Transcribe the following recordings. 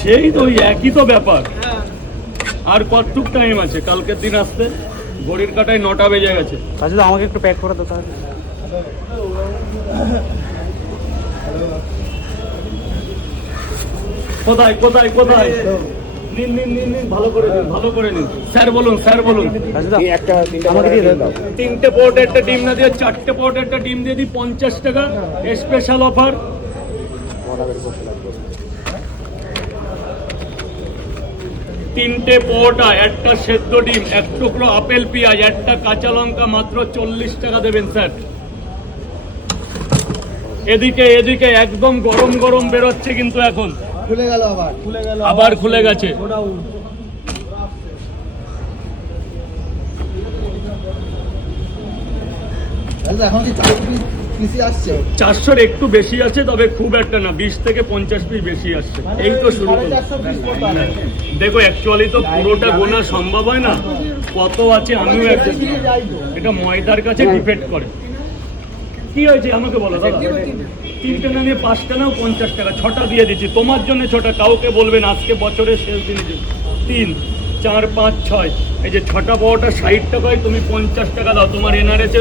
সেই তো ওই একই তো ব্যাপার। আর কতটুক টাইম আছে কালকের দিন আসতে? ঘড়ির কাটায় 9টা বেজে গেছে। আচ্ছা আমাকে একটু প্যাক করে দাও তাহলে। কোথায় কোথায় কোথায়? নিন নিন নিন নিন, ভালো করে নিন, ভালো করে নিন। স্যার বলুন, স্যার বলুন। আমাকে দিয়ে দাও। 3টে পোর্ট একটা ডিম না দিয়ে 4টে পোর্ট একটা ডিম দিয়ে দিই 50 টাকা স্পেশাল অফার। 3টে পোর্টা, একটা সেদ্ধ ডিম, এক টুকরো আপেল পেঁয়াজ, একটা কাঁচা লঙ্কা, মাত্র 40 টাকা দেবেন স্যার। এদিকে এদিকে একদম গরম গরম বেরোচ্ছে কিন্তু এখন। খুলে গেল আবার খুলে গেছে। এখন কি 4 আসছে? 400-র একটু বেশি আছে, তবে খুব একটা না, 20 থেকে 50 পিস বেশি আসছে। এই তো শুরু করলাম। দেখো অ্যাকচুয়ালি তো পুরোটা গোনা সম্ভব হয় না, কত আছে আমিও একটা, এটা ময়দার কাছে ডিপেন্ড করে। কি হয়েছে আমাকে বলো দাদা? 3টে না নিয়ে 5টা নাও, 50 টাকা। 6টা দিয়ে দিচ্ছি তোমার জন্য, 6টা কাউকে বলবেন আজকে বছরের শেষ দিনে। 3, 4, 5, 6, এই যে 6টা পাওয়াটা 60 টাকায়, তুমি 50 টাকা দাও। তোমার এনআরএসে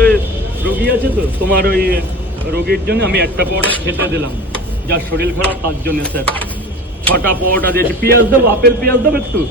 রোগী আছে তো, তোমার ওই রোগীর জন্য আমি একটা পাওয়াটা খেতে দিলাম, যার শরীর খারাপ তার জন্য স্যার। 6টা পাওয়াটা দিয়েছি। পেঁয়াজ দেবো, আপেল পেঁয়াজ দেবো একটু।